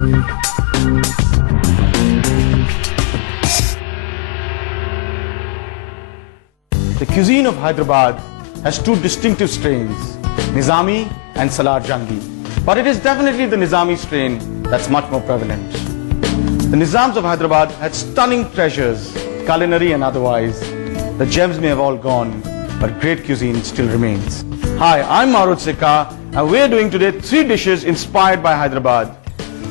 The cuisine of Hyderabad has two distinctive strains, Nizami and Salar Jangi. But it is definitely the Nizami strain that's much more prevalent. The Nizams of Hyderabad had stunning treasures, culinary and otherwise. The gems may have all gone, but great cuisine still remains. Hi, I'm Marut Sikka, and we're doing today 3 dishes inspired by Hyderabad.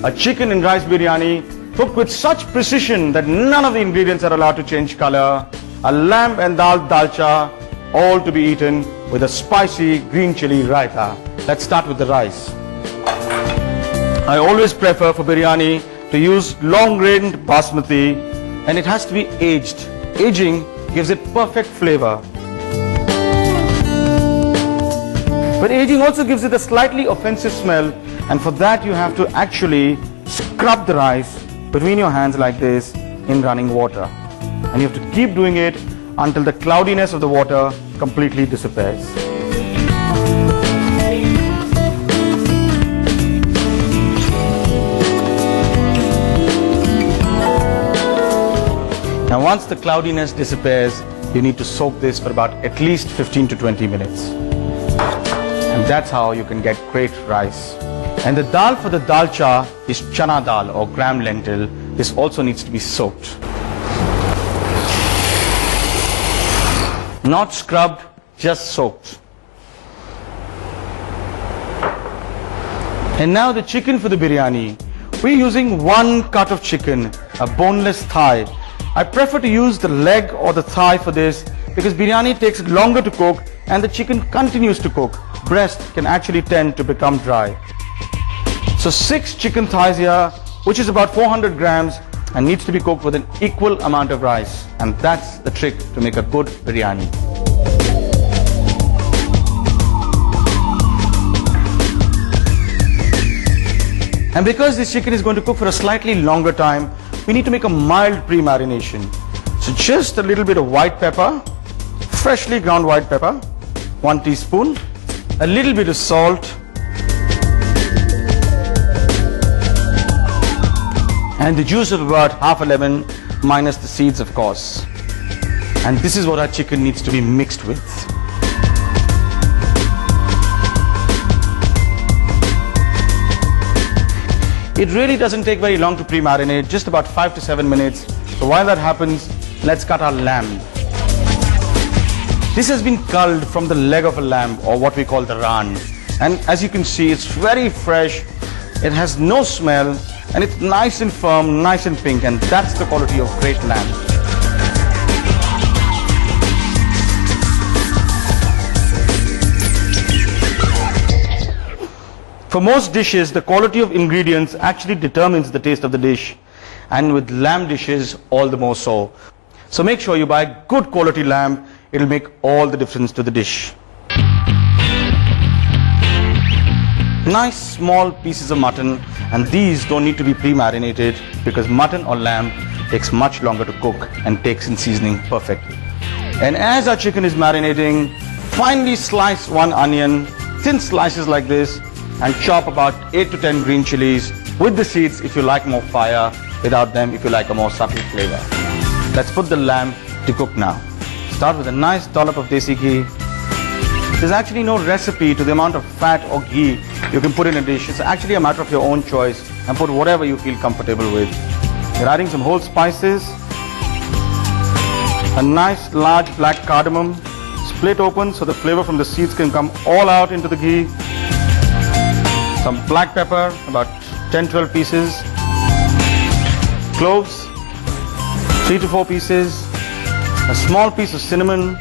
A chicken and rice biryani cooked with such precision that none of the ingredients are allowed to change color. A lamb and dal dalcha, all to be eaten with a spicy green chili raita. Let's start with the rice. I always prefer for biryani to use long-grained basmati, and it has to be aged. Aging gives it perfect flavor. But aging also gives it a slightly offensive smell, and for that you have to actually scrub the rice between your hands like this in running water. And you have to keep doing it until the cloudiness of the water completely disappears. Now once the cloudiness disappears, you need to soak this for about at least 15 to 20 minutes. And that's how you can get great rice. And the dal for the dalcha is chana dal or gram lentil. This also needs to be soaked. Not scrubbed, just soaked. And now the chicken for the biryani. We're using 1 cut of chicken, a boneless thigh. I prefer to use the leg or the thigh for this because biryani takes longer to cook and the chicken continues to cook. Breast can actually tend to become dry. So 6 chicken thighs here, which is about 400 grams and needs to be cooked with an equal amount of rice. And that's the trick to make a good biryani. And because this chicken is going to cook for a slightly longer time, we need to make a mild pre-marination. So just a little bit of white pepper, freshly ground white pepper, 1 teaspoon, a little bit of salt, and the juice of about half a lemon minus the seeds, of course. And this is what our chicken needs to be mixed with. It really doesn't take very long to pre-marinate, just about 5 to 7 minutes. So while that happens, let's cut our lamb. This has been culled from the leg of a lamb, or what we call the ran. And as you can see, it's very fresh, it has no smell, and it's nice and firm, nice and pink, and that's the quality of great lamb. For most dishes, the quality of ingredients actually determines the taste of the dish, and with lamb dishes, all the more so. So make sure you buy good quality lamb, it'll make all the difference to the dish. Nice small pieces of mutton, and these don't need to be pre-marinated because mutton or lamb takes much longer to cook and takes in seasoning perfectly. And as our chicken is marinating, finely slice 1 onion, thin slices like this, and chop about 8 to 10 green chilies with the seeds if you like more fire, without them if you like a more subtle flavor. Let's put the lamb to cook now. Start with a nice dollop of desi ghee. There's actually no recipe to the amount of fat or ghee you can put in a dish. It's actually a matter of your own choice, and put whatever you feel comfortable with. You're adding some whole spices, a nice large black cardamom, split open so the flavor from the seeds can come all out into the ghee. Some black pepper, about 10-12 pieces, cloves, 3 to 4 pieces, a small piece of cinnamon,